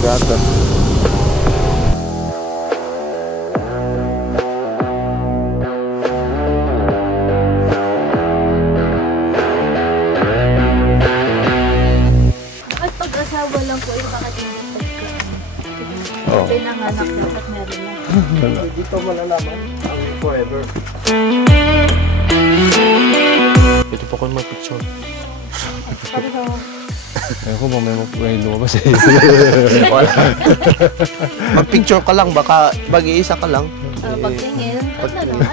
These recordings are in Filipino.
Sagada. At pag-asawa lang po yung makatinipan ko. Oo. Pinanganak dapat meron lang. Dito malalaman ang forever. Ito po ko mag-picture. Pero Ayoko mamaya may lumabas eh. Wala. Mag-picture ka lang, baka mag-iisa ka lang. pagtingin,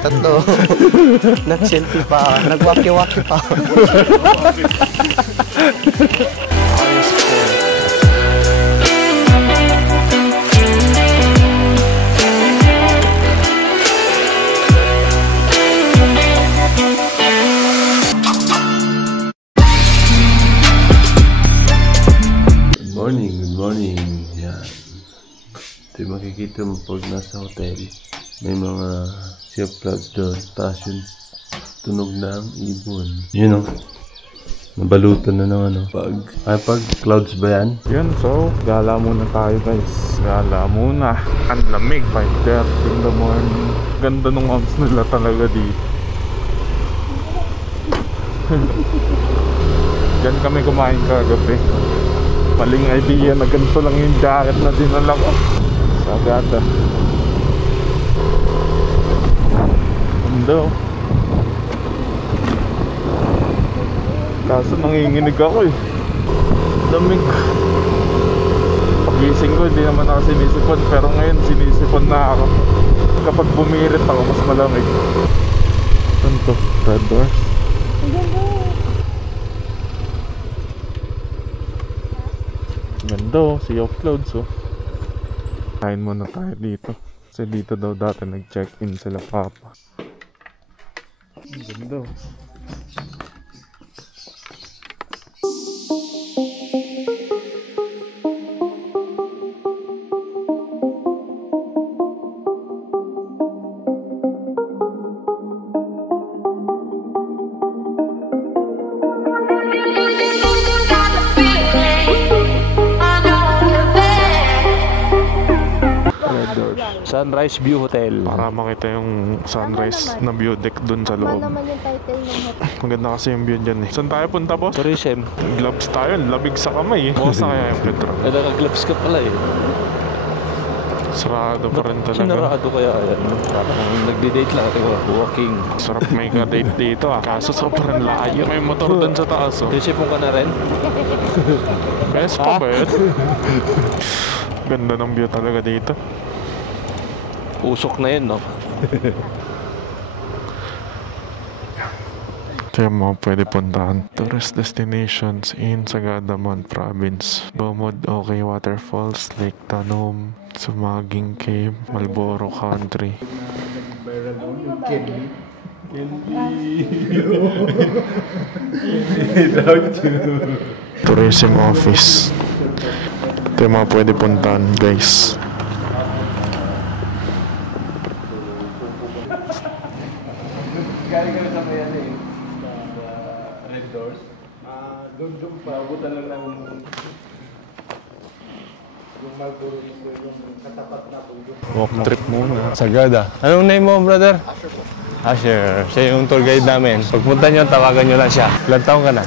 Tatlo. Nag-selfie pa, nag-waki-waki pa. Ayos po. Good morning. Yan. Ito yung makikita mo pag nasa hotel. May mga sea of clouds doon. Taas yung tunog ng ibon. Yun o. Nabalutan na ng ano. Pag clouds ba yan? Yun, so gala muna tayo guys. Gala muna. Ang lamig. 5:30 in the morning. Ganda nung arms nila talaga dito. Diyan kami kumain kagabi. Maling idea na ganito lang yung jacket na dinala ko. Sagada. Ganda. Kaso nanginginig ako eh. Damig. Pagising ko hindi naman ako sinisipon. Pero ngayon sinisipon na ako. Kapag bumirit ako mas malamig. Saan to? Red Doors? Ganda oh, Sea of Clouds oh. Kain muna tayo dito. Kasi dito daw dati nag-check-in sila papa. Ganda oh. Sunrise View Hotel. Para makita yung sunrise na view deck dun sa loob. naman yung title ng hotel. Maganda kasi yung view dyan eh. Saan tayo punta boss? Tourism. Gloves tayo, labig sa kamay eh. Bukas na kaya yung Pedro. Naka-gloves ka pala eh. Sarado pa rin talaga. Sinarado kaya yan. Parang nagdi-date lang ito. Walking. Sarap may ka-date dito ah. Kaso sobrang layo. May motor dun sa taas oh. Tisipon ka na rin? Best pa ba yun? Ganda ng view talaga dito. Usok na yun, no? Ito yung mga pwede puntahan. Tourist destinations in Sagada Mount Province. Bomod, Okay Waterfalls, Lake Tanom, Sumaging Cave, Malboro Country. Tourism Office. Ito yung mga pwede puntahan, guys. Galing kami sa may ano eh. Red Doors. Doon pa. Butan lang ng yung Malboro yung katapat na bundok. Walk trip muna. Sagada. Anong name mo, brother? Asher po. Asher. Siya yung tour guide namin. Pagpunta nyo, tawagan nyo lang siya. Ilan taong ka na?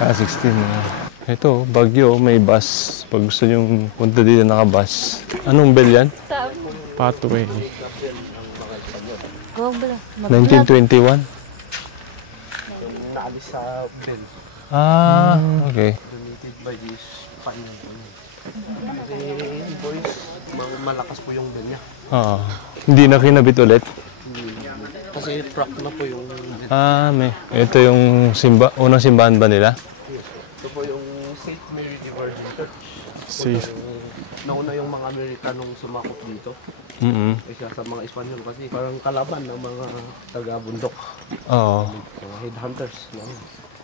16 na. Ito, Baguio, may bus. Pag gusto nyo punta dito, naka-bus. Anong bell yan? Pathway. Go bala. 1921? Naalis sa bell. Ah, okay. Donated by this final. Kasi boys, malakas po yung bell niya. Oo. Hindi na kinabit ulit? Kasi truck na po yung bell. Ah, may. Ito yung unang simbahan ba nila? Ito po yung St. Mary de Virgin Church. Safe. Nauna yung mga Amerikanong sumakop dito. Kaya sa mga Espanyol kasi parang kalaban ng mga taga-bundok. Oo. Mga headhunters.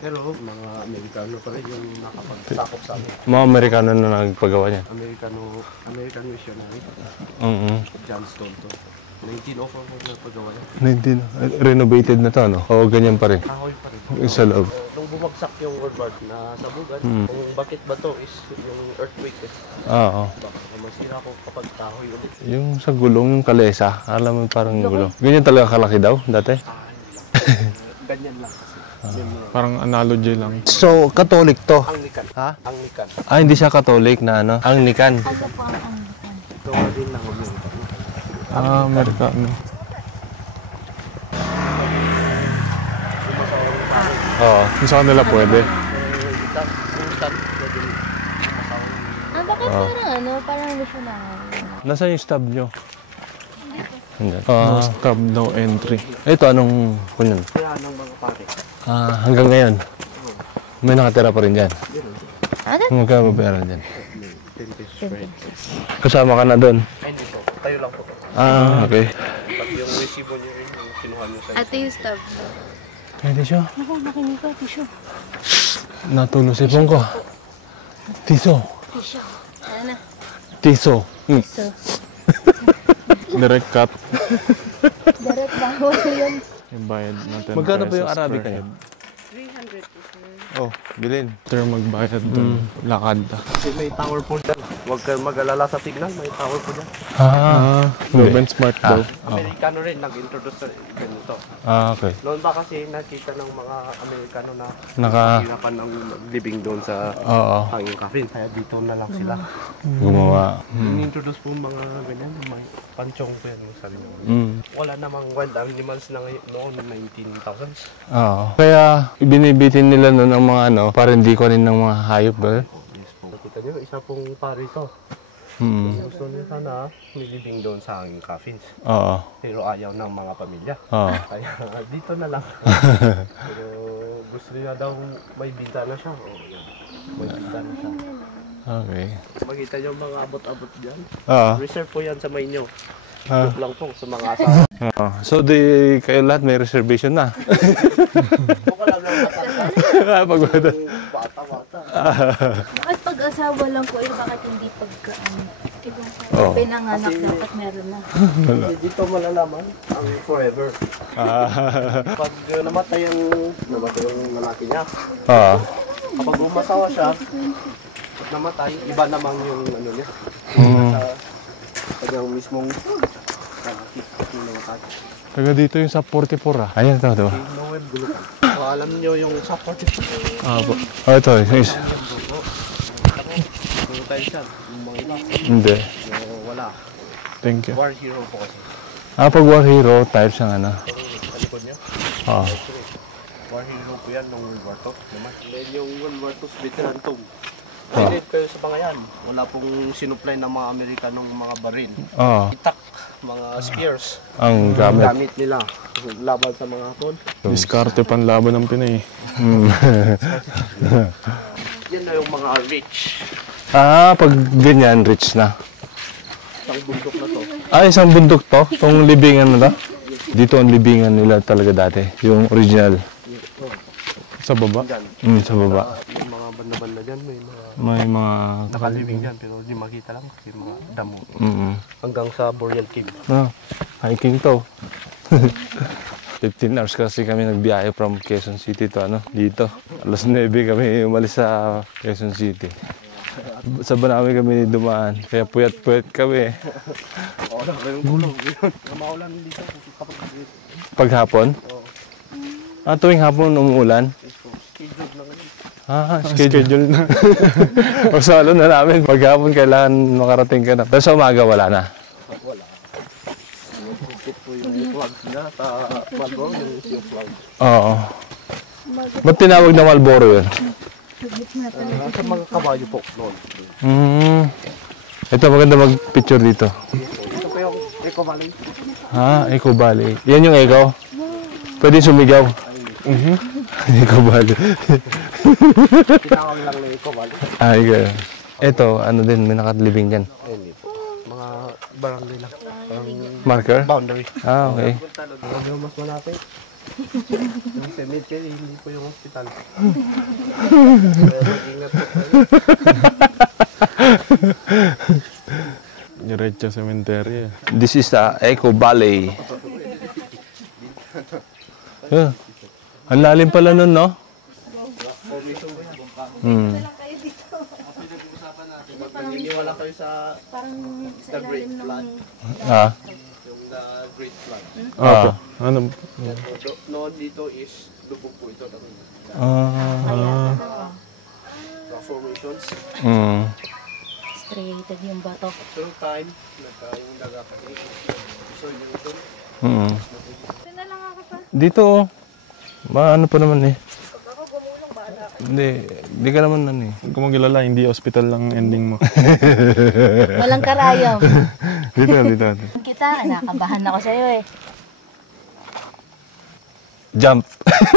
Pero mga Amerikano pa rin yung nakapag-sakop sa amin. Mga Amerikano na nagpagawa niya? American missionary. Mm-hmm. John Stone to. 1904 po na pagawa yan. 19, renovated na to, ano? O ganyan pa rin? Kahoy pa rin. Yung sa loob. Nung bumagsak yung World War na sabugan, kung bakit ba to is yung earthquake eh. Oo. Baka masira ko kapag kahoy ulit. Yung sa gulong, yung kalesa. Alam mo parang gulong. Ganyan talaga kalaki daw, dati? Ganyan lang kasi. Parang analogy lang. So, Katolik to? Anglican. Ha? Anglican. Ah, hindi siya Katolik na ano? Anglican. Ano po ang Anglican? Gawa din lang yung Ah, Amerikano. Oo. Yung sa kanila pwede. Bakit parang ano? Parang missionary. Nasaan yung stub nyo? Hindi. No stop, no entry. Ito, anong kunyan? Kaya ng mga pare. Hanggang ngayon? May nakatira pa rin dyan? Ano? Magkano bayaran dyan? 10 pesos per head. Kasama ka na doon? Ay, hindi po. Tayo lang po. Okay. Pag yung resibo niyo rin, yung kinuha niyo sa Ate yung stub. Pwede siya. Ako, nakinig ko. Tissue. Natulo si Pongko. Tiso. Tissue. Ano na? Tiso. So, Direct cut. direct bawal yun. Yung bayad natin. Magkano ba yung Arabica niya? 300 po, sir. Oh, bilhin. After magbayad dun, lakad. Kasi may tower po dyan. Huwag kayong mag-alala sa signal, may tower po dyan. Government smart daw. Amerikano rin, nag-introduce sa ganito. Okay. Noon ba kasi nakita ng mga Amerikano na Naka, hirapan ng living doon sa oo, hanging coffin. Kaya dito na lang sila. gumawa. In-introduce po mga ganyan, may panchong po yan, sabi niyo. Wala namang wild animals na ngayon noon, 19,000s. Oo. Kaya, ibinibitin nila noon ang mga ano, para hindi ko rin ng mga hayop ba? Yes po. Nakita niyo, isa pong pari to. Gusto niya sana may living doon sa hanging coffins. Oo. Pero ayaw ng mga pamilya. Oo. Kaya dito na lang. Pero gusto niya daw may bita na siya. O, yan. May bita na siya. Okay. Makita niyo mga abot-abot dyan. Oo. Reserve po yan sa Maynyo. Ah. Joke lang po sa mga asawa. Oo. So, kayo lahat may reservation na? Kung alam lang matanda. Pagwada. Bata-bata. Bakit pag-asawa lang po, bakit hindi pagka, Oo. pinanganak dapat meron na. Kasi dito malalaman ang forever. Pag namatay yung lalaki niya, Oo. kapag umasawa siya, at namatay, iba naman yung ano niya. Sa kanyang mismong lalaki yung namatay. Taga dito yung sa 44 ah. Ayan ito, diba? Noel Gulo. So, alam niyo yung support niya. Po. Oh, ito. Yung Kung tayo siya, yung mga iba, hindi. wala. Thank you. War hero po kasi. Pag War Hero, tiles ang ano. Sa likod niya. Oo. War hero po yan nung World War II. Naman. Then yung World War II veteran tomb. Pilip kayo sa bangayan. Wala pong sinupply ng mga Amerikanong mga baril. Oo. Itak, mga spears. Ang gamit. Gamit nila. Laban sa mga hapon. Diskarte panlaban ng Pinay. Yan na yung mga rich. Pag ganyan, rich na. Isang bundok na to. Isang bundok to? Itong libingan na to? Dito ang libingan nila talaga dati. Yung original. Sa baba. Dyan. Sa baba. Yung mga banda-banda dyan, may mga May mga... nakalibing dyan. Pero hindi makita lang kasi mga damo. Hanggang sa Boreal Cave. Hiking to. 15 hours kasi kami nagbiyahe from Quezon City to dito. Alas 9 kami umalis sa Quezon City. Sa Banawe kami dumaan. Kaya puyat-puyat kami. Oo, kayong gulong. Maulan dito kapag Paghapon? Tuwing hapon umuulan? scheduled na ngayon. Schedule na. O salo na namin. Paghapon kailangan makarating ka na. Pero sa umaga wala na. Wala. Yung po yung flags niya sa Malboro, yung sea flags. Oo. Ba't tinawag na Marlboro yun? Sa mga kabayo po noon. Ito maganda mag-picture dito. Ito po yung Eco Valley. Eco Valley. Yan yung Eco? Pwede sumigaw. Eco Valley. Tinawag lang na Eco Valley. Ikaw. Ito, din, may nakalibing dyan. Hindi po. Mga barangay lang. Marker? Boundary. Okay. Huwag yung mas malapit. Yung cemetery, hindi po yung hospital. Kaya mag-ingat po tayo. Diretso cemetery. This is the Eco Valley. Ang lalim pala nun, no? Pag naniniwala kayo sa Parang sa The Great ilalim Flood, ng... Ah. yung The Great Flood. Opo. Ano? Noon dito is lubog po ito ng formations. Striated yung bato. Through time, yung daga kasi, so yun doon. Saan na lang ako pa? Dito, oh. Ano pa naman eh. Hindi ka naman nan eh. Huwag ko magilala, hindi hospital lang ending mo. Walang karayom. dito. Kita, nakabahan ako sa'yo eh. Jump.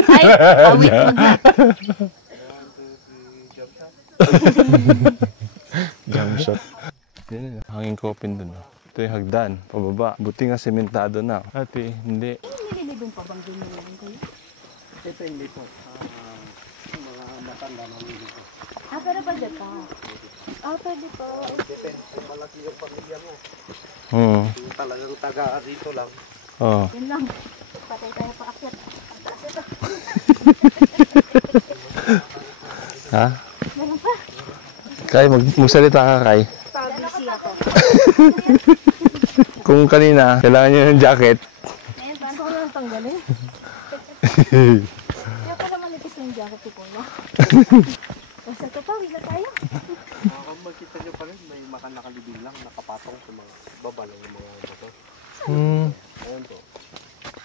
Ay, awit mo na. Jump shot. Yan, hanging kopin dun. Ito yung hagdan, pababa. Buti nga sementado na. Ate, hindi. Nililibong pa bang ganyan yan kayo? Ito hindi po. Mga matanda na dito. Ah, pero pwede pa. Ah, pwede pa. Depende kung malaki yung pamilya mo. Yung talagang taga rito lang. Oh. Yun lang. Patay tayo pa akyat. Ang taas ito. Ha? Meron pa. Kay, magsalita ka, Kay. Pabisi ako. Kung kanina, kailangan nyo ng jacket. Ngayon, paano ko lang tanggalin? Kaya pala manipis na yung jacket ko na. Basta ito pa, wala tayo. Kung makita nyo pa rin, may nakalibing lang, nakapatong sa mga baba ng mga bato. Ayun po.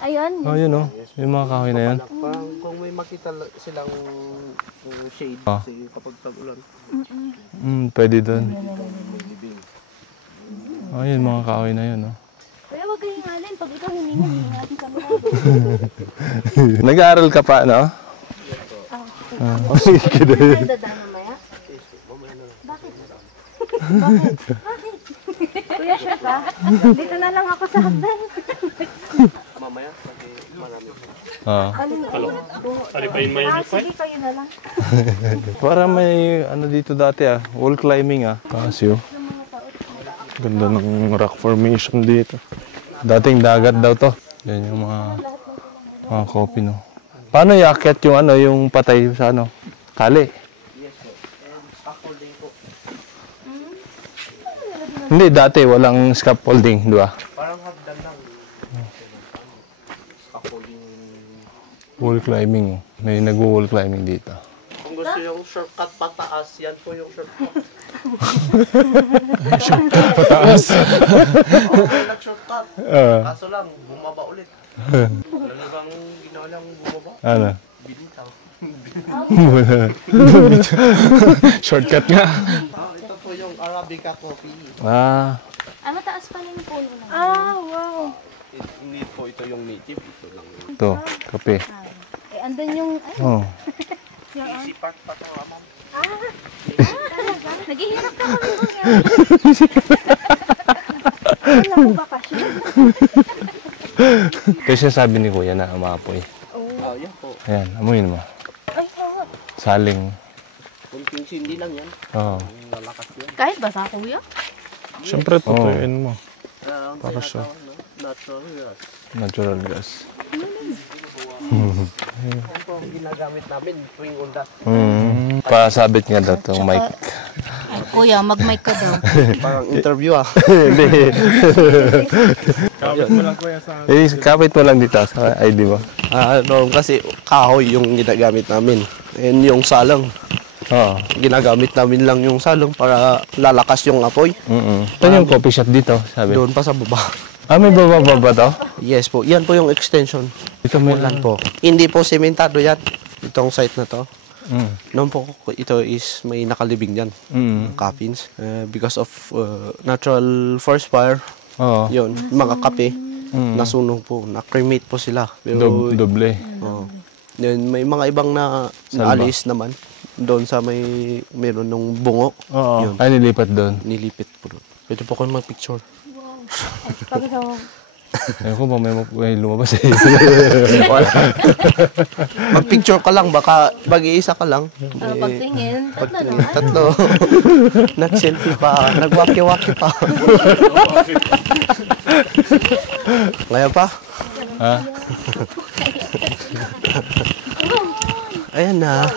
Ayun. Oh, yun oh. Yung mga kahoy na yun. Kung may makita silang shade, Ah. kasi kapag tag-ulan, Pwede doon. Oh, yun mga kahoy na yun oh. Kaya huwag kayong hingalin. Pag ikaw hiningal, hingalin kami na. Nag-aaral ka pa, no? Okay, dadaan mamaya? Bakit? Bakit? Bakit? Kuya, sure ka? Dito na lang ako sa hagdan. mamaya, kasi marami. Sige, kayo na lang. Para may ano dito dati ah. Wall climbing ah. Kasyo. Ganda ng rock formation dito. Dating dagat daw to. Yan yung mga kopi no. Paano iakyat yung ano, yung patay sa ano? Kali. Yes po. And scaffolding po. Hindi, dati walang scaffolding, di ba? Parang hagdan lang. Scaffolding. Wall climbing. Oh. May nag-wall climbing dito. Kung gusto yung shortcut pataas, yan po yung shortcut. Pataas. Okay, nag-shortcut. Kaso lang, bumaba ulit. Alam bang ginawa lang bumaba? Ano? Binitaw. Shortcut nga. Ito po yung Arabica coffee. Ah, Ah, mataas pa yung puno na. Ah, wow. Hindi po ito yung native. Ito lang yung ito. Kape. Eh, andun yung, ay, Oh. easy part pa to, ma'am. talaga. Naghihirap ka kami ko nga. Wala ko bakasyon. Kasi sabi ni Kuya na umapoy. Oh, yan po. Ayan, amoyin mo. Ay, oo. Saling. Kunting sindi lang yan. Oh. Ang lalakas yan. Kahit basa kuya? Siyempre, tutuin mo. Para siya. Natural gas. Natural gas. Yan po ang ginagamit namin tuwing undas. Pasabit nga daw itong mic. Ay, kuya, mag-mic ka daw. Parang interview ah. Hindi. Kapit mo lang dito sa ID mo. Kasi kahoy yung ginagamit namin. And yung salang. Oo. Ginagamit namin lang yung salong para lalakas yung apoy. Ito yung coffee shop dito, sabi. Doon pa sa baba. Ah, may baba to? Yes po. Yan po yung extension. Dito may Ulan po. Hindi po sementado yan. Itong site na to. Noon po ito is may nakalibing dyan. Coffins. Because of natural forest fire. Oo. Yun. Mga kape. Nasunog po. Na-cremate po sila. Pero Doble. yun, may mga ibang na naalis naman. Doon sa meron ng bungo. Oo. Yun. Ay, nilipat doon. Nilipit po doon. Pwede po kayo mag-picture. Pag ikaw, Ayun ko, may lumabas eh. Mag-picture ka lang, baka mag-iisa ka lang. Pagtingin, tatlo naman. Tatlo. Nag-selfie pa, nagwaki-waki pa. Ngayon pa? Ha? Ayan na.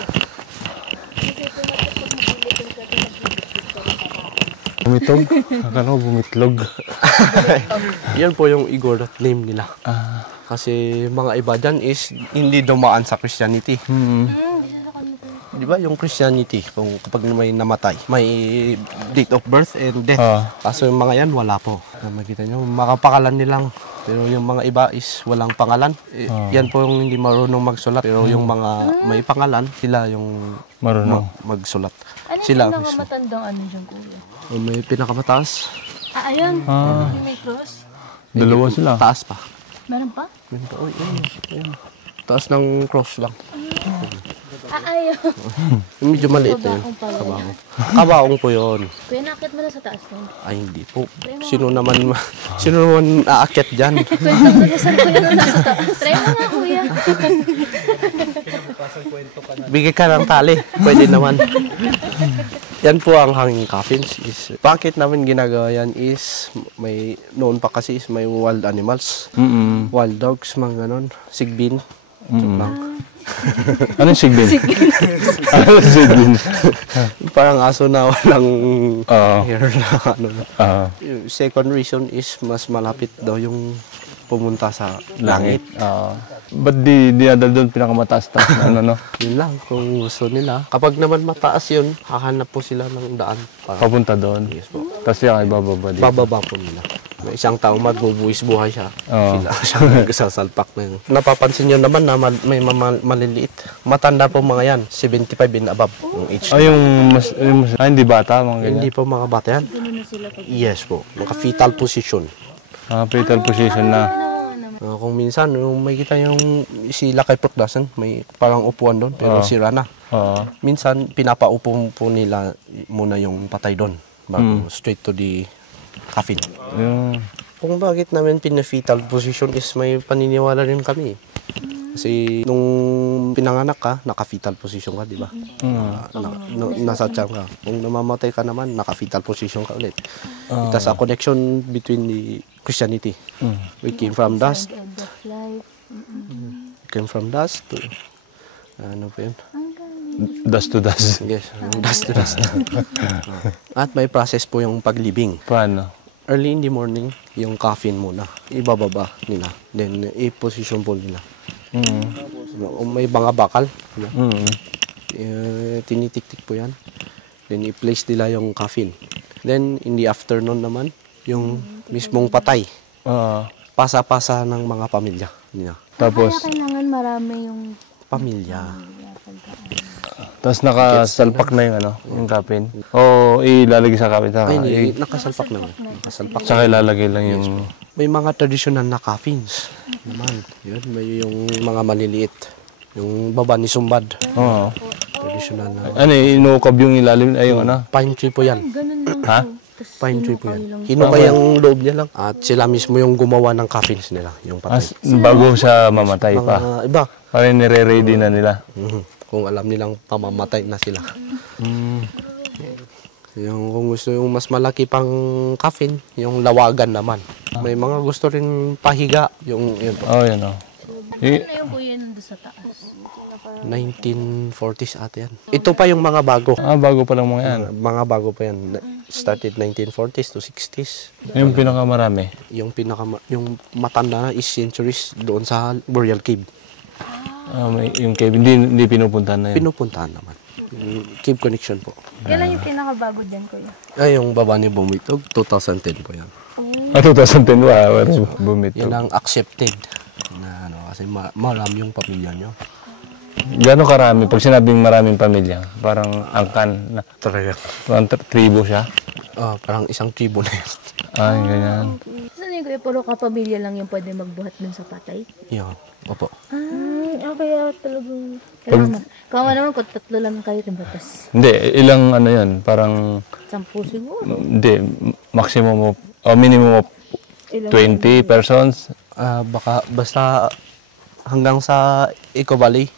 Bumitog? Akala ko bumitlog. Yan po yung Igor name nila. Kasi mga iba dyan is hindi dumaan sa Christianity. Di ba yung Christianity, kung kapag may namatay, may date of birth and death. Kaso yung mga yan, wala po. Makita nyo, makapangalan nilang. Pero yung mga iba is walang pangalan. Yan po yung hindi marunong magsulat. Pero yung mga may pangalan, sila yung Marunong. magsulat. Ano Sila yung mismo. pinakamatandang ano dyan, kuya? May pinakamataas. Ayun. Yung may cross. Dalawa sila. Taas pa. Meron pa? Oh, yan. Taas ng cross lang. Ayun. Medyo maliit na yun. Kabaong pala. Kabaong. Kabaong po yun. Kuya, nakit mo na sa taas nun. Ay, hindi po. Sino naman aakyat dyan? Kwento mo na saan kuya na nasa taas. Try mo nga, kuya. Bigay ka ng tali. Pwede naman. Yan po ang hanging coffins. Bakit namin ginagawa yan is, noon pa kasi is may wild animals. Wild dogs, mga ganon. Sigbin. Joke lang. Anong sigbin? Anong sigbin? Parang aso na walang hair na ano. Yung second reason is mas malapit daw yung pumunta sa langit. Ba't di adal doon pinakamataas taas na ano, no? Yun lang, kung gusto nila. Kapag naman mataas yun, hahanap po sila ng daan. Para Papunta doon. yes po. Tapos siya ay bababa dito. Bababa po nila. May isang taong magbubuwis buhay siya. Siya nagsasalpak na yun. Napapansin nyo naman na may maliliit. Matanda po mga yan. 75 and above yung age. Hindi bata, mga ganyan. Hindi po mga bata yan. Yes po. Naka-fetal position. Fetal position na. Kung minsan, may kita yung si Lakay Prokdasan, may parang upuan doon, pero sira na. Minsan, pinapaupo po nila muna yung patay doon, bago straight to the coffin. Kung bakit namin pina-fetal position is may paniniwala rin kami. Kasi nung pinanganak ka, naka-fetal position ka, di ba? Nasa tiyan ka. Kung namamatay ka naman, naka-fetal position ka ulit. It has a connection between the Christianity. We came from dust. End of life. Came from dust to... Ano po yun? Dust to dust. Yes, dust to dust. At may process po yung paglibing. Paano? Early in the morning, yung coffin muna. Ibababa nila. Then, i-position po nila. May mga bakal. Tinitik-tik po yan. Then, i-place nila yung coffin. Then, in the afternoon naman, yung mismong patay. Pasa-pasa ng mga pamilya niya. Kaya kailangan marami yung Pamilya. Tapos nakasalpak na yung yung coffin. O ilalagay sa coffin. Ay, hindi. Nakasalpak naman. Nakasalpak. Saka ilalagay lang yung... May mga traditional na coffins naman. Yun, may yung mga maliliit. Yung baba ni Sumbad. Traditional na. Inukab yung ilalim, ay yung Pine tree po yan. ganun lang. Ha? Pine tree po yan. Hinukay ang loob niya lang. At sila mismo yung gumawa ng coffins nila. Yung patay. Bago siya mamatay pa. Mga iba. Parang nire-ready na nila. Kung alam nilang pamamatay na sila. Yung kung gusto yung mas malaki pang coffin, yung lawagan naman. May mga gusto rin pahiga. Yung yun po. Yan o. Ano yung kuya nandun sa taas? 1940s ata yan. Ito pa yung mga bago. Bago pa lang mga yan. Mga bago pa yan. Started 1940s to 60s. Yung pinakamarami. Yung matanda na is centuries doon sa Burial Cave. Yung cave, hindi pinupuntahan na yun. Pinupuntahan naman. Cave connection po. Kailan yung pinakabago dyan, kuya? Ay, yung baba ni Bumitog, 2010 po yan. 2010 ba? Bumito. Yan ang accepted. Na, kasi marami yung pamilya nyo. Gano'ng karami? Pag sinabing maraming pamilya, parang angkan na. Talaga. Parang tribo siya. Parang isang tribo na yun. Ganyan. Saan yung kuya? Puro kapamilya lang yung pwede magbuhat dun sa patay? Yun. Opo. Kaya talagang... Kawa naman kung tatlo lang kayo ng batas. Hindi, ilang yun, parang... 10 siguro. Hindi, maximum of, minimum of 20 persons? Baka basta hanggang sa Eco Valley.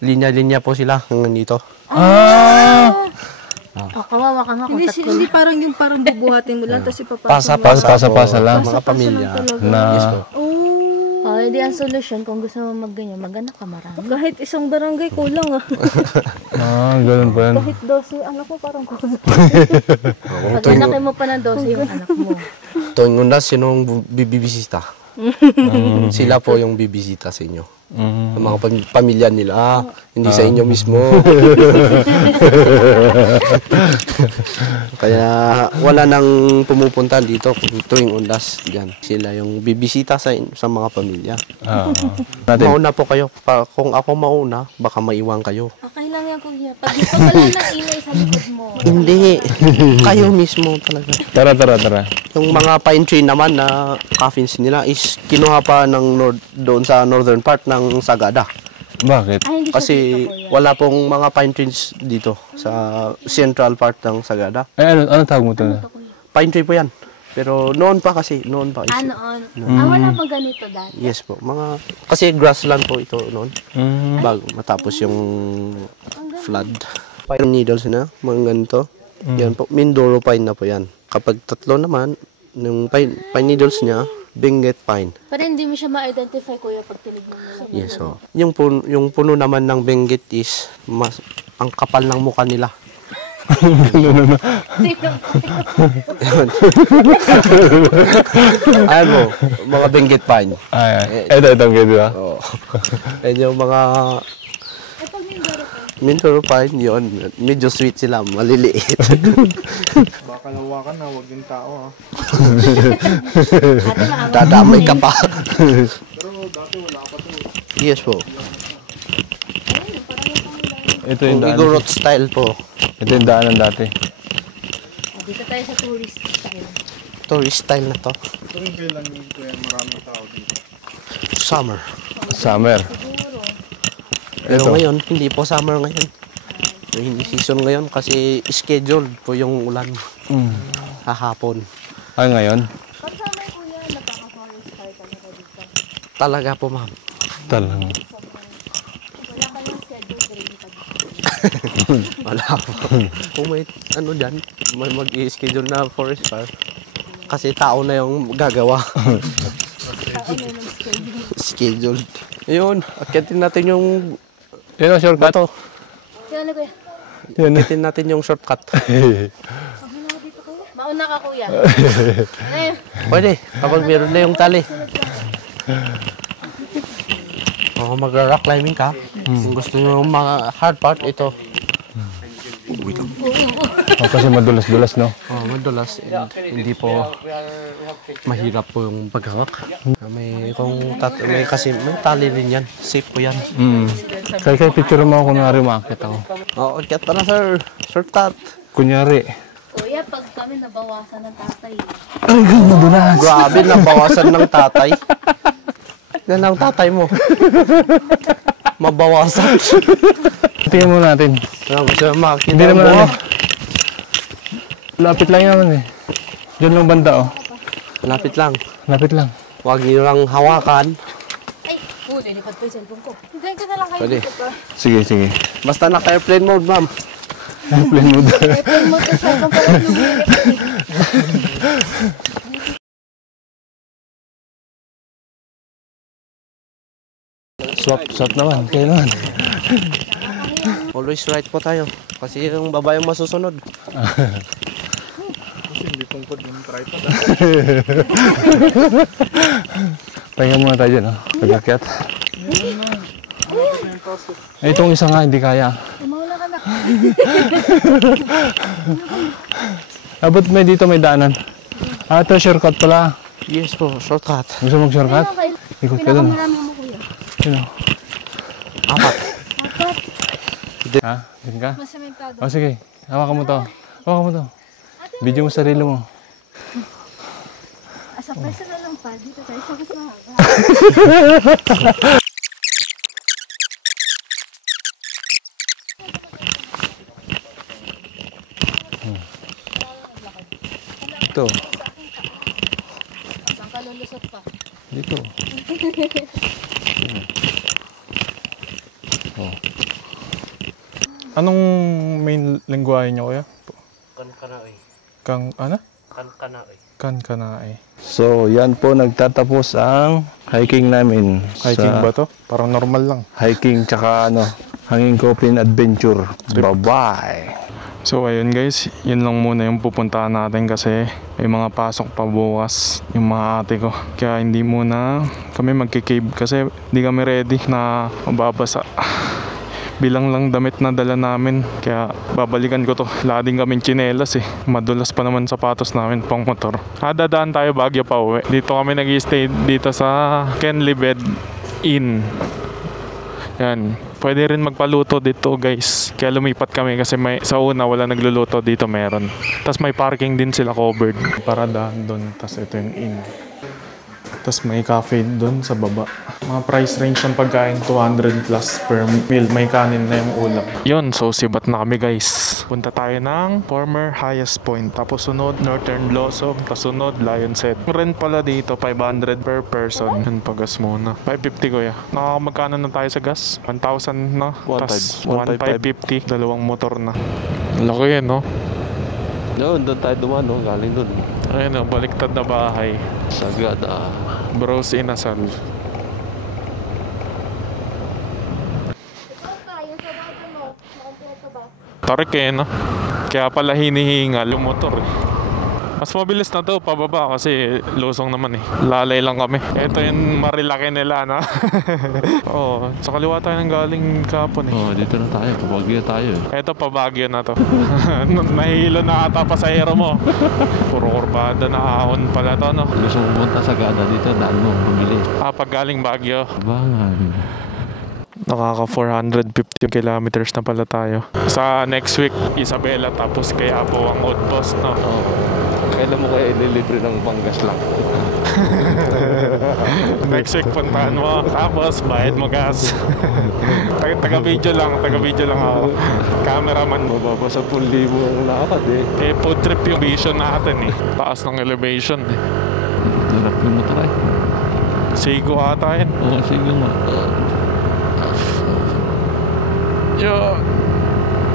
Linya-linya po sila hanggang dito. Kawawa ka nga kung Hindi, tatlo. hindi parang yung parang bubuhatin mo lang, tapos ipapasok mo. Pasa-pasa lang. Mga pamilya. Na, Yes po. Oh, hindi ang solusyon kung gusto mo magganyan, mag-anak ka marami. Kahit isang barangay kulang ah. ganun pa yan. Kahit 12, ano ko parang kulang. Pag-anakin mo pa ng 12 yung anak mo. Tuwing una, sinong bibisita? Sila po yung bibisita sa inyo. Ang mga pamilya nila. Hindi sa inyo mismo. Kaya wala nang pumupunta dito tuwing undas dyan. Sila yung bibisita sa mga pamilya. Natin. Mauna po kayo. Kung ako mauna, baka maiwan kayo. Okay lang yan, kuya. Pag wala nang ingay sa likod mo. Hindi. Kayo mismo talaga. Tara. Yung mga pine tree naman na coffins nila is kinuha pa ng doon sa northern part ng Sagada. Bakit? Ay, hindi Kasi siya dito, kuya. wala pong mga pine trees dito sa central part ng Sagada. Ano tawag mo ito? Pine tree po yan. Pero noon pa kasi, noon pa. Ano? Wala pang ganito dati. Yes po. Kasi grassland po ito noon. Bago matapos yung flood. Pine needles na, mga ganito. Yan po. Mindoro pine na po yan. Kapag tatlo naman, yung pine needles niya, Benguet pine. Pero hindi mo siya ma-identify, kuya, pag tinignan mo lang. Yes, so. Yung puno naman ng Benguet is ang kapal ng mukha nila. Ayan mo, mga Benguet pine. Ito, ganito ba? Oh. Ayan yung mga Mindoro pine, yun. Medyo sweet sila, maliliit. Baka lawakan na, wag yung tao ah. Dadamay ka pa. Yes po. Ito yung daan. Igorot style po. Ito yung daanan dati. Dito tayo sa tourist style. Tourist style na to. Tuwing kailan yung kuya maraming tao dito? Summer. Summer. Pero Ito. ngayon, hindi po summer ngayon. Hindi season ngayon kasi scheduled po yung ulan. Hahapon. Ay, ngayon? Pag summer, kuya, napaka-forest style talaga dito. Talaga po, ma'am. Talagang. Wala ka lang schedule, green pa dito. Wala po. Kung may ano dyan, may mag-i-schedule na forest fire. Kasi tao na yung gagawa. Scheduled. Yun, akitin natin yung Yun ang shortcut. bato. Kaya ano, kuya? Akitin natin yung shortcut. Mauna ka, kuya. Ngayon, Pwede, kapag meron na yung tali. Kung mag-rock climbing ka, kung gusto nyo yung mga hard part, ito. Kasi madulas-dulas, no? Madulas. And hindi po mahirap po yung paghawak. May kasi may tali rin yan. Safe po yan. Kaya picture mo ako, kunwari umakit ako. Akyat pa na sir. Shortcut. Kunyari. kuya, pag kami nabawasan ng tatay. Grabe, nabawasan ng tatay. Yan ang tatay mo. Mabawasan. Tingnan mo natin. Gusto makakita Hindi naman mo. ano. Lapit lang naman eh. Diyan lang banda oh. Lapit lang. Lapit lang. Huwag niyo lang hawakan. Ay, nilipad pa yung cellphone ko. Hintayin ko na lang kayo. Pwede. Sige, sige. Basta naka-airplane mode, ma'am. Airplane mode. Airplane mo to cellphone pa lang lumilipad. Swap naman. Kaya naman. Always right po tayo. Kasi yung babae yung masusunod. Kasi hindi tungkod yung tripod. Pahinga muna tayo dyan oh. Pag-akyat. Eh, itong isa nga hindi kaya. Mauna ka na. Abot may dito may daanan. Ah, ito shortcut pala. Yes po, shortcut. Gusto mag-shortcut? Ikot ka dun. Pinakamarami mo kuya. Yun oh. Apat. Ha? Din ka? Masamentado. O sige, hawakan mo to. Hawakan mo to. Video mo sarili mo. Asa personal lang pa. Dito tayo sa gusto. Ito. Lusot pa. Dito. Oh. Anong main lengguwahe niyo kuya? Kankanaoy. Ano? Kankanaoy. Kankanae. So, yan po nagtatapos ang hiking namin. Hiking ba to? Parang normal lang. Hiking tsaka hanging coffin adventure. Bye-bye! So ayun guys, yun lang muna yung pupuntahan natin kasi may mga pasok pa bukas yung mga ate ko. Kaya hindi muna kami magkikave kasi hindi kami ready na mababasa. Bilang lang damit na dala namin. Kaya babalikan ko to. Wala din kaming tsinelas eh. Madulas pa naman sapatos namin pang motor. Dadaan tayo Baguio pa uwi. Dito kami nag-stay dito sa Kenlibed Inn. Yan. Pwede rin magpaluto dito guys. Kaya lumipat kami kasi sa una wala nagluluto, dito meron. Tapos may parking din sila covered. Para daan doon. Tapos ito yung inn. Tapos may cafe doon sa baba. Mga price range ng pagkain 200 plus per meal. May kanin na yung ulam. Yun, so sibat na kami guys. Punta tayo ng former highest point. Tapos sunod Northern Blossom. Tapos sunod Lion's Head. Rent pala dito 500 per person. Yan pagas muna. 550 kuya. Nakakamagkano na tayo sa gas? 1,000 na. Tapos 1,550. Dalawang motor na. Laki yan no? Doon tayo dumaan, galing doon. Ayun o, baliktad na bahay. Sagada. Bros Inasal. Tarik eh, no? Kaya pala hinihingal yung motor eh. Mas mabilis na to pababa kasi lusong naman eh. Lalay lang kami. Ito yung marilaki nila, no? Oo, sa kaliwa tayo nang galing kapon eh. Oh, dito na tayo. Pabagyo tayo. Ito pa Baguio na to. Nahihilo na ata pasahero mo. Puro kurbada na ahon pala to, no? Gusto mo pumunta sa Gada dito, daan mo, bumili. Pag galing Baguio. Bangan. Nakaka 450 kilometers na pala tayo. Sa next week, Isabela, tapos kay Apo ang outpost, no? Oo. Kailan mo kaya ililibre ng panggas lang? Next week, puntahan mo. Tapos, bayad mo gas. Taga-video lang ako. Cameraman. Mababa sa 10,000 ang lakad eh. Food trip yung vision natin eh. Taas ng elevation eh. Darap yung motor ay. Sigo ata yun. Oo, sige nga. Yo.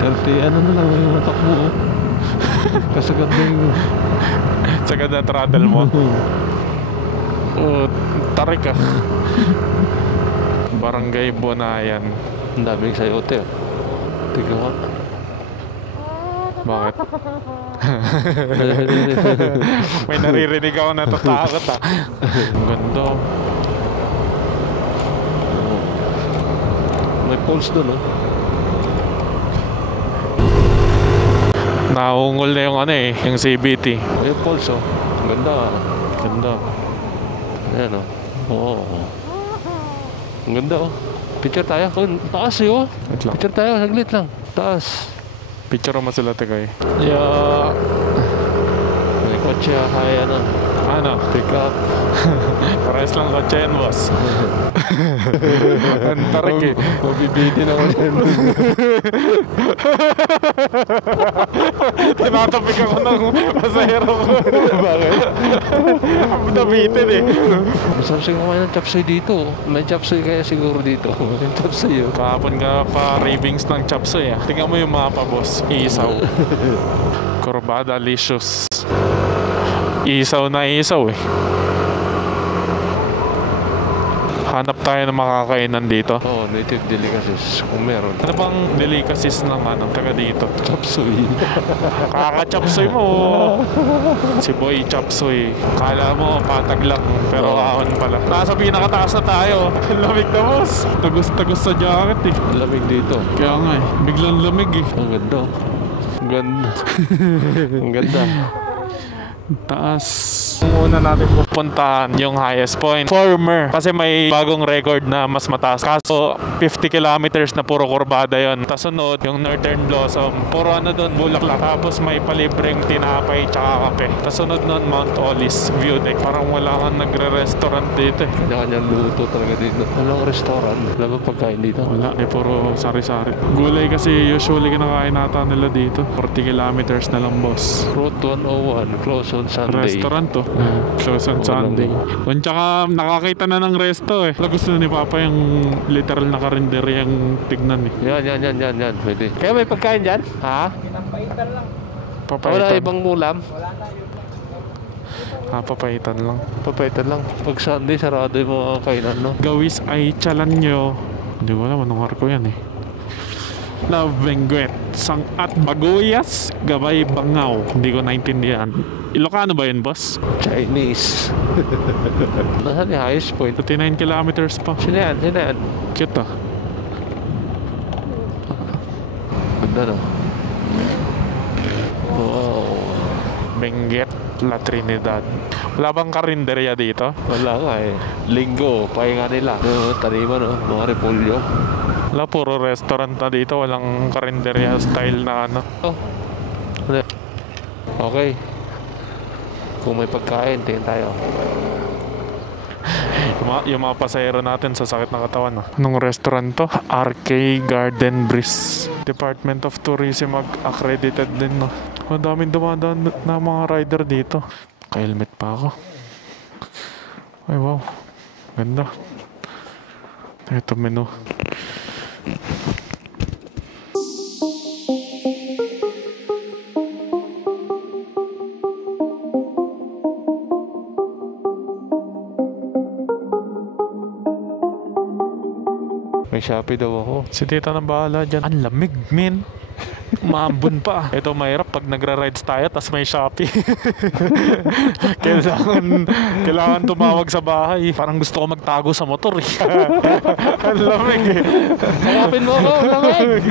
30 ano na lang yung matak mo. Kasagad na yung... Sagad na throttle mo. Tarik ka. Barangay Bonayan. Ang daming sayote. Tignan mo. Bakit? May naririnig ako natatakot ah. Ang ganda. May poles doon Naungol na yung yung CBT. May poles Ang ganda. Ganda. Ayan Oo. Ang ganda Picture tayo. Taas Wait lang. Picture tayo. Saglit lang. Taas. Picture mo sila Tigay. May kotse kaya pick up. Pares lang kotse yan, boss. Ang tarik eh. Mabibitin ako yan. Tinatapik ako ng pasahero ko. Bakit? Ang nabitin eh. Masarap siya kumain ng chapsoy dito. May chapsoy kaya siguro dito. May chapsoy Kahapon ka pa ravings ng chapsoy ah. Tingnan mo yung mapa, boss. Isaw. Corbada Licious. Isaw na isaw eh. Hanap tayo ng makakainan dito. Oo, native delicacies. Kung meron. Ano bang delicacies ng taga dito? Chapsoy. Kaka-chapsoy mo. Si Boy Chapsoy. Kala mo patag lang, pero ahon pala. Nasa pinakataas na tayo. Lamig na, boss. Tagos-tagos sa jacket eh. Lamig dito. Kaya nga eh. Biglang lamig eh. Ang ganda. Ang ganda. Ang ganda. Taas. Una natin pupuntahan yung highest point. Former. Kasi may bagong record na mas mataas. Kaso 50 kilometers na puro kurbada yon. Tapos sunod yung Northern Blossom. Puro doon, bulaklak. Tapos may palibreng tinapay tsaka kape. Tapos sunod nun Mount Olis View Deck. Parang wala kang nagre-restaurant dito eh. Kanya-kanyang luto talaga dito. Walang restaurant. Wala ba pagkain dito? Wala. Puro sari-sari. Gulay kasi usually kinakain nata nila dito. 40 kilometers na lang, boss. Route 101. Close on Sunday. Restaurant to. Close on Sunday. At saka nakakita na ng resto eh. Gusto ni Papa yung literal na karinderya yung tignan eh. Yan. Pwede. Kaya may pagkain dyan? Ha? Wala Papaitan. ibang ulam? Papaitan lang. Papaitan lang. Pag Sunday, sarado yung mga kainan, no? Gawis ay chalan nyo. Hindi ko alam anong arko yan eh. Love Benguet, Sang at Baguyas, Gabay Bangaw. Hindi ko naintindihan. Ilocano ba yun, boss? Chinese. Nasaan yung highest point? 39 kilometers pa. Sino yan? Cute ah. Ganda, no? Wow. Benguet, La Trinidad. Wala bang karinderya dito? Wala nga eh. Linggo, pahinga nila. Taniman, no? Mga repolyo. Wala, puro restaurant na dito. Walang karinderya style na ano. Oh. Okay. Kung may pagkain, tingin tayo. Yung mga pasahero natin sa sakit ng katawan. Anong restaurant to? RK Garden Breeze. Department of Tourism accredited din. No? Ang daming dumadaan na mga rider dito. Ka-helmet pa ako. Ay wow. Ganda. Ito menu. May Shopee daw ako. Si tita na bahala dyan. Ang lamig, men. Maambon pa. Ito mahirap pag nagra-rides tayo tas may Shopee. kailangan tumawag sa bahay. Parang gusto ko magtago sa motor eh. Ang lamig eh. Hanapin mo ako, lamig!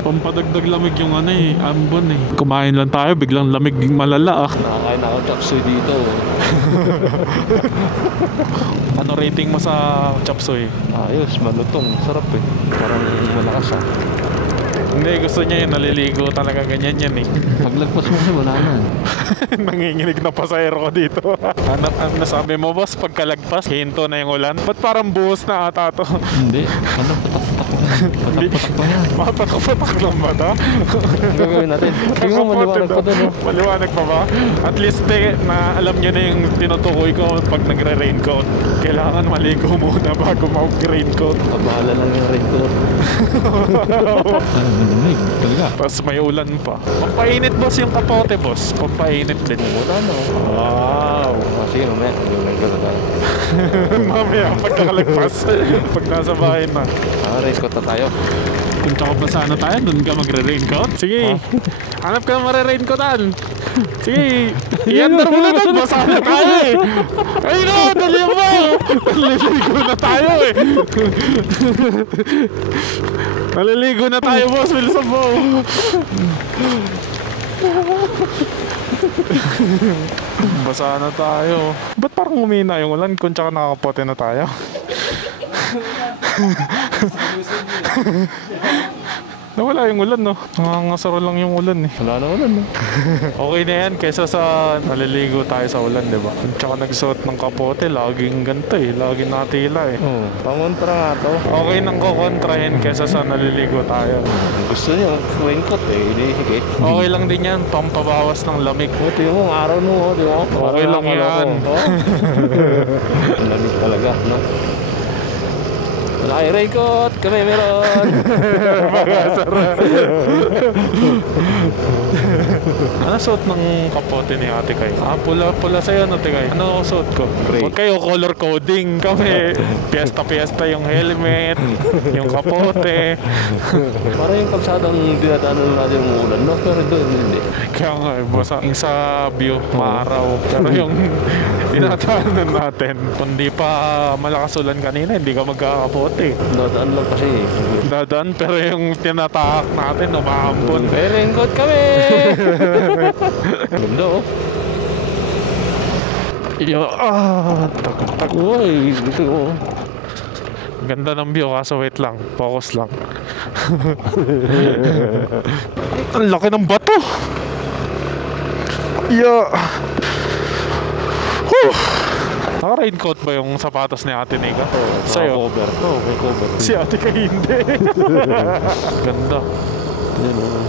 Pampadagdag lamig yung ano eh. Ambon eh. Kumain lang tayo, biglang lamig malala ah. Nakakain ako chapsuy dito. Ano rating mo sa chapsuy? Ayos, malutong. Sarap eh. Parang malakas ah. Hindi, gusto niya yung naliligo talaga ganyan yan eh. Paglagpas mo kasi wala na. Nanginginig na pasahero ko dito. Ano nasabi mo boss, pagkalagpas, hinto na yung ulan? Ba't parang buhos na ata to? Hindi. Ano, patak-patak pa yan. Mapatak-patak lang ba to? Ang gagawin natin. Tingnan mo, maliwanag pa to, no? Maliwanag pa ba? At least na alam niyo na yung tinutukoy ko pag nagre-raincoat. Kailangan maligo muna bago mag-raincoat. Bahala lang yung raincoat. Malamig talaga. Tapos may ulan pa. Pampainit boss yung kapote boss. Pampainit din. Wala no. Wow. Sige, mamaya. Mamaya pagkakalagpas. Pag nasa bahay na. Raincoat na tayo. Kung tsaka pa sana tayo, doon ka magre-raincoat? Sige. Hanap ka mare-raincoatan. Sige. I-under mo na doon. Basa na tayo eh. Ay no, dali mo. Naliligo na tayo eh. Naliligo na tayo boss. Bilisan mo. Basa na tayo. Ba't parang umina yung ulan kung tsaka nakapote na tayo? Nawala yung ulan, no? Nangangasaro lang yung ulan, eh. Wala na ulan, no? Okay na yan, kaysa sa naliligo tayo sa ulan, di ba? Tsaka nagsuot ng kapote, laging ganito, eh. Laging natila, eh. Pangontra nga to. Okay nang kukontrahin kaysa sa naliligo tayo. Gusto niyo, raincoat eh. Hindi, sige. Okay lang din yan, pampabawas ng lamig. Ito yung araw no, di ba? Okay lang yan. Ang lamig talaga, no? Wala kayo raincoat, kami meron. Ano suot ng kapote ni Ate Kay? Pula sa'yo, Ate Kay. Ano suot ko? Gray. Huwag kayo color coding. Kami, piyesta-piyesta yung helmet, yung kapote. Parang yung kalsadang dinadaanan natin yung ulan, no? Pero doon, hindi. Kaya nga, basta sa view, maaraw. Pero yung dinadaanan natin, kung di pa malakas ulan kanina, hindi ka magkakapote. Dadaan lang kasi eh. Dadaan, pero yung tinatahak natin, umaambon. May raincoat kami! Ganda oh. Tak. Uy, dito oh. Ganda ng view, kaso wait lang. Focus lang. Ang laki ng bato! Naka-raincoat ba yung sapatos ni Ate Nika? Sa'yo? Cover. Oo, may cover. Si Ate Kay hindi. Ganda. Yan oh.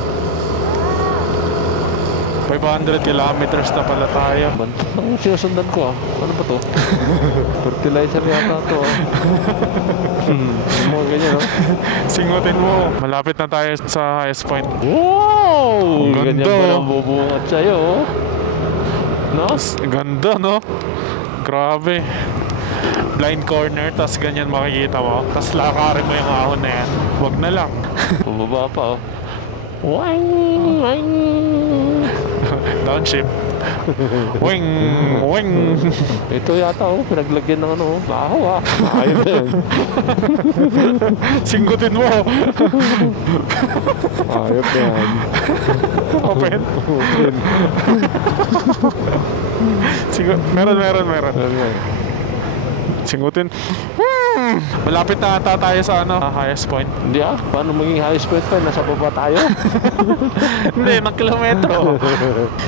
500 kilometers na pala tayo. Ang sinusundan ko ah. Ano ba to? Fertilizer yata to ah. Mga ganyan oh. Singutin mo. Malapit na tayo sa highest point. Wow! Ang Ganyan ganda. pa lang bubungat sa'yo oh. No? Ganda, no? Grabe. Blind corner, tas ganyan makikita mo. Tas lakarin mo yung ahon na yan. Wag na lang. Bumaba pa oh. Wang! Wang! Downshift. Wing! Wing! Ito yata oh. Pinaglagyan ng ano oh. Baho ah. Ayaw na yan. Singgutin mo. Ayaw na yan. Open. Meron. Singutin. Malapit na ata tayo sa highest point. Hindi ah. Paano maging highest point pa? Nasa baba tayo. Hindi, ng kilometro.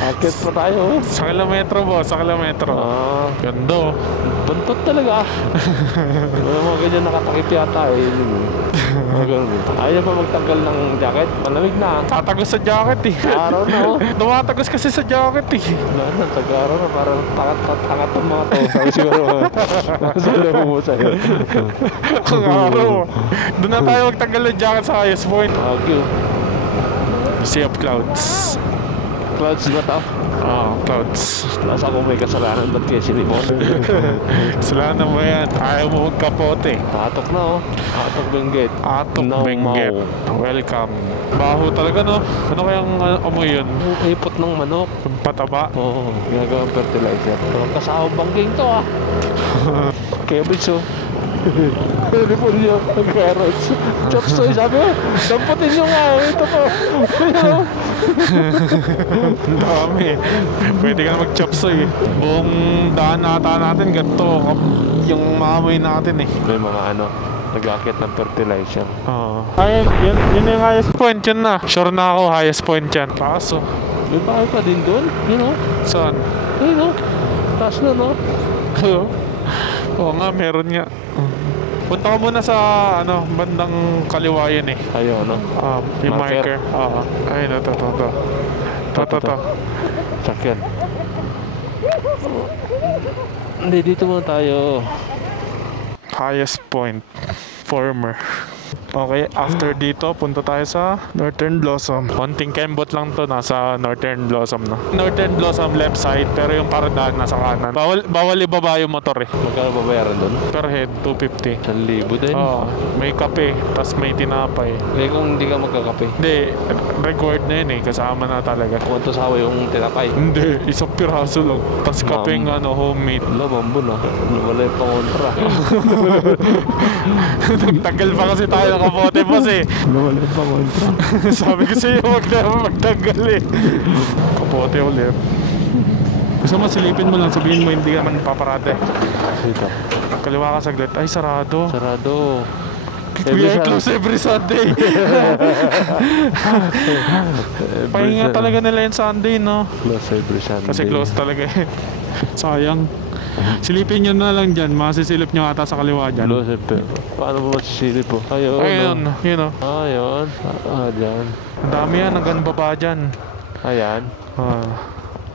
Akit pa tayo oh. Sa kilometro, boss. Sa kilometro. Ah. Ganda. Bantot talaga ah. Mga ganyan nakatakip yata eh. Ayaw pa magtanggal ng jacket. Malamig na. Tatagos sa jacket eh. Araw na oh. Dumatagos kasi sa jacket eh. Wala na, tag-araw na. Parang tangat ng mga to. Sabi siguro. Nasa loob mo sa'yo. Ang araw. Doon na tayo magtanggal ng jacket sa highest point. Okay. Sea of Clouds. Clouds ba to? Clouds. Nasa ako may kasalanan. Ba't kaya sinipon? Kasalanan mo yan. Ayaw mo magkapote. Atok na oh. Atok Benguet. Atok No, Benguet. mau. Welcome. Baho talaga no? Ano kayang amoy yun? Ipot ng manok. Pataba? Oo. Ginagawang fertilizer. Kasahong bangging to ah. Cabbage oh. Pinipon niyo ang carrots. Chop suey sabi ko. Damputin niyo nga. Ito po. Ang dami. Pwede ka na mag-chop suey. Buong daan nata natin ganito. Yung maamoy natin eh. May mga ano. Nag-akit ng fertilizer. Oo. Ay, yun yung highest point yun na. Sure na ako highest point yan. Taas oh. May bahay pa din doon. You know? Saan? You know? Taas na no? Oo nga, meron nga. Punta ka muna sa bandang kaliwa yun eh. Ayaw no? Yung Marker. marker. Oo. Ay, ito. Ito. Sakyan. Hindi, dito muna tayo. Highest point. Former. Okay, after dito, punta tayo sa Northern Blossom. Konting kembot lang to, nasa Northern Blossom na. Northern Blossom left side, pero yung paradaan nasa kanan. Bawal ibaba yung motor eh. Magkano babayaran doon? Per head, 250. 1,000 din. Oo, may kape, tas may tinapay. Eh kung hindi ka magkakape. Hindi, required na yun eh, kasama na talaga. Kung ito sawa yung tinapay. Hindi, isang piraso lang. Tas kapeng homemade. Wala, bambun ah. Wala yung pangontra. Nagtagal pa kasi tayo nakabote boss eh. Wala yung pangontra. Sabi ko sa'yo, wag na magtagal eh. Kapote ulit. Gusto mo, silipin mo lang, sabihin mo hindi ka man paparate. Dito. Kaliwa ka saglit. Ay, sarado. Sarado. We are close every Sunday. Pahinga talaga nila yung Sunday, no? Close every Sunday. Kasi close talaga eh. Sayang. Silipin nyo na lang dyan. Masisilip nyo ata sa kaliwa dyan. Close every. Paano mo masisilip po? Ayun. Ayun, yun o. Ayun. Dyan. Ang dami yan, hanggang baba dyan. Ayan.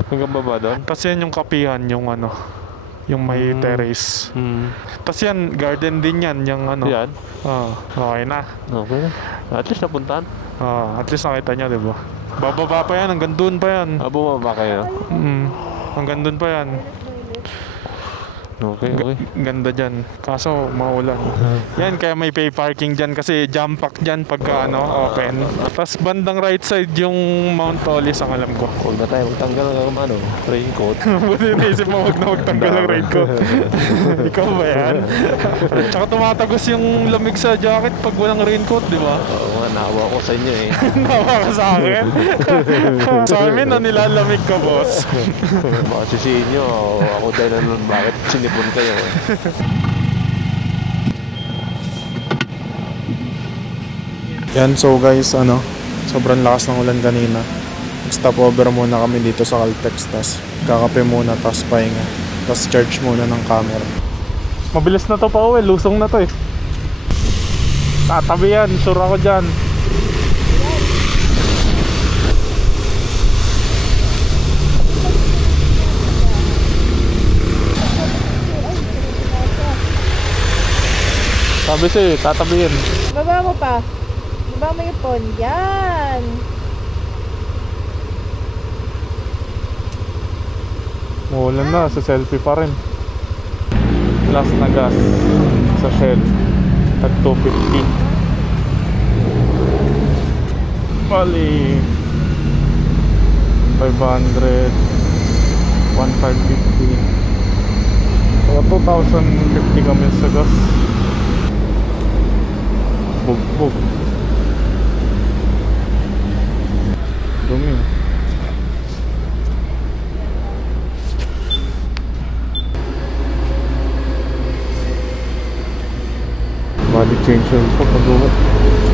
Hanggang baba doon? Tapos yan yung kapihan, yung yung may terrace. Tapos yan, garden din yan, yung Yan? okay na. Okay na. At least napuntahan. At least nakita nyo, diba? Bababa pa yan, hanggang doon pa yan. Bumaba kayo? Hanggang doon pa yan. Okay. Ganda dyan. Kaso, maulan. Yan, kaya may pay parking dyan kasi jump pack dyan pagka open. Tapos bandang right side yung Mount Olis ang alam ko. Huwag na tayo magtanggal ng raincoat. Buti naisip mo, huwag na magtanggal ng raincoat. Ikaw ba yan? Tsaka tumatagos yung lamig sa jacket pag walang raincoat, di ba? Oo nga, naawa ko sa inyo eh. Nawa ka sa akin. Sa amin na nilalamig ka, boss. Baka sisihin nyo, ako dahil na nun, bakit sinipon kayo eh. Yan, so guys, sobrang lakas ng ulan kanina. Stop over muna kami dito sa Caltex, tas kakape muna, tas pahinga, tas charge muna ng camera. Mabilis na to pa uwi, lusong na to eh. Tatabi yan, sure ako dyan. Sabi sa'yo, tatabihin. Baba mo pa. Baba mo yung phone. Yan. Umuulan na, sa selfie pa rin. Last na gas sa Shell at 250. Bali 500 1550. So 2,050 kami sa gas. Bugbog. Dumi. Body change yun po pag-uwi.